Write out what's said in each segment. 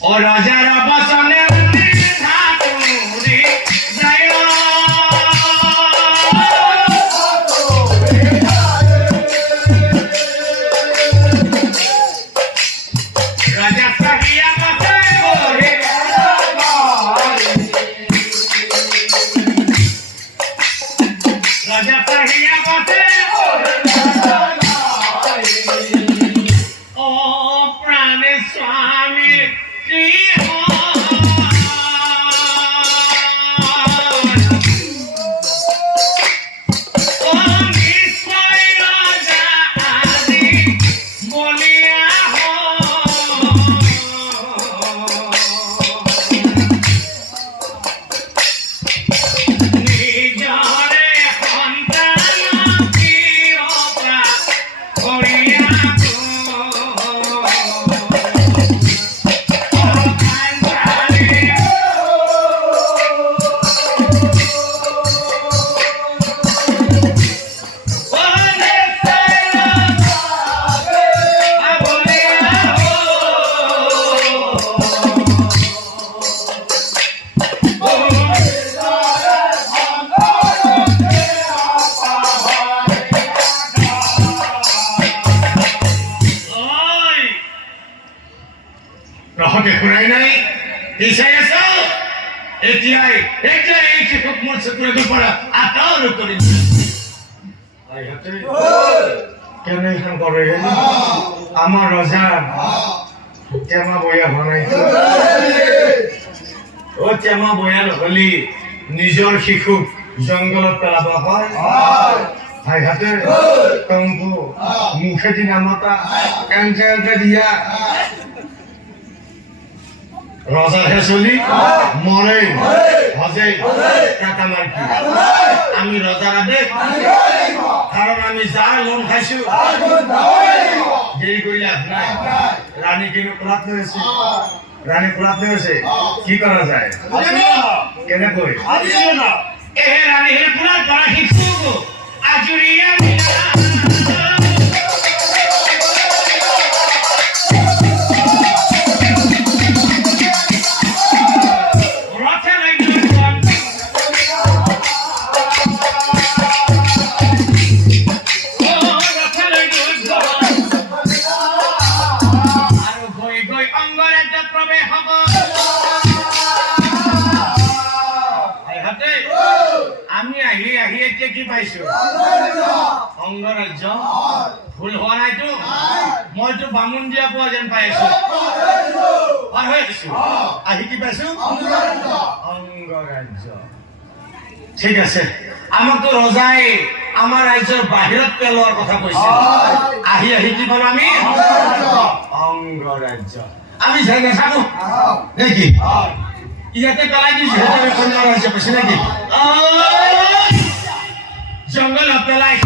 ও রাজার বসনে ঠাকুরি জয় রাজা সাহিয়া বসে গোরে রাজা সাহিয়া বসে ও প্রাণে স্বামী আমার রজা চেমা বয়া বনাইছে ও চেমা বয়ার হলি নিজৰ শিশুক জংগলত পেলাব হয় ভাই হাতে কম্পু মুখেদি নামতা কাঞ্চালটা দিয়া রজা হে চলি মরে হজে টাকা মারকি আমি রজার আদেশ কারণ আমি যার লোন খাইছো দেরি করি লাভ নাই রানী কিন্তু কোলাত হয়েছে রানী কোলাত হয়েছে কি করা যায় কেনেকৈ এ রানী হে কোলাত পড়া শিখছো আজুরিয়া অঙ্গরাজ্য ভুল হওয়া নাই তো মইতো বামুণ দিয়া পোৱা যেন পাই আছো পাৰ হৈ আছো আহি কি পাইছো অঙ্গরাজ্য ঠিক আছে আমাকতো ৰজাই আমাৰ ৰাজ্যৰ বাহিৰত পেলোৱাৰ কথা কৈছে আহি আহি কি পালো আমি অঙ্গরাজ্য আমি যাই নাথাকো নেকি ইয়াতে পেলাই দিছো অঙ্গরাজ্য পাইছে নেকি জঙ্গল পেলাই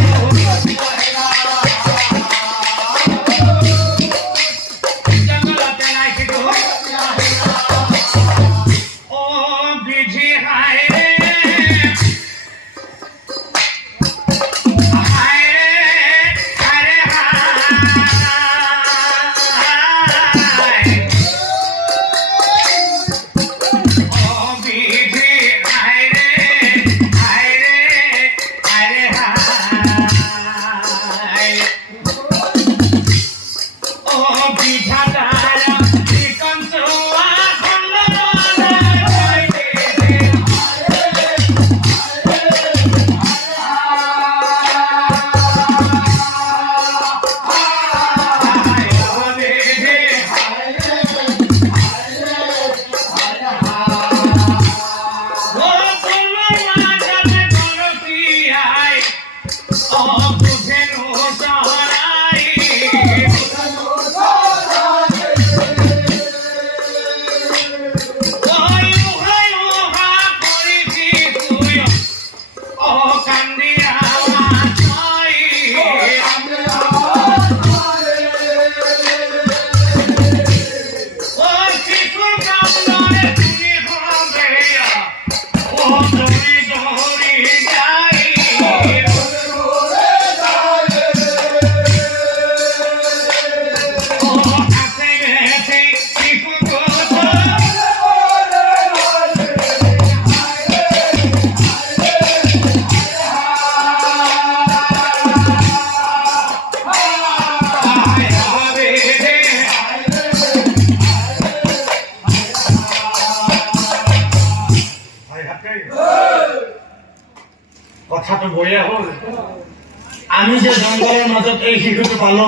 আমি যে জঙ্গলের মাজত এই শিশুটো পালো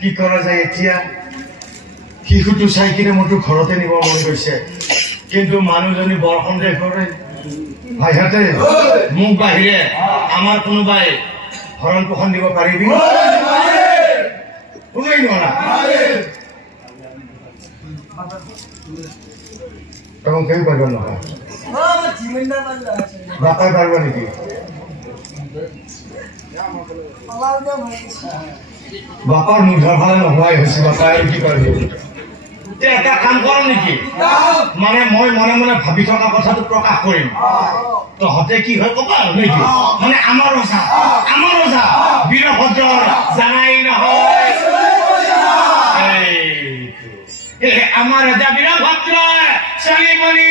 কি কৰা যায় এতিয়া শিশুটো চাই কিনে মোৰতো ঘৰতে নিব মন গৈছে কিন্তু মানুহজনী বৰ সন্দেহ কৰে ভাইহাতে মোক বাহিৰে আমাৰ কোনোবাই ভৰণ পোষণ দিব পাৰিবি কোনোই নোৱাৰা তখন কেউ পারবে না বাপাই পারবে নাকি বাপার মুঠা ভালো নোহোৱাই হৈছে বাপাই আৰু কি কৰিব এটা কাম কৰম নেকি মানে মই মনে মনে ভাবি থকা কথাটো প্ৰকাশ কৰিম তহঁতে কি হয় কবা নেকি মানে আমাৰ ৰজা বীৰভদ্ৰৰ জানাই নহয় আমাৰ ৰজা বীৰভদ্ৰ চালিমণি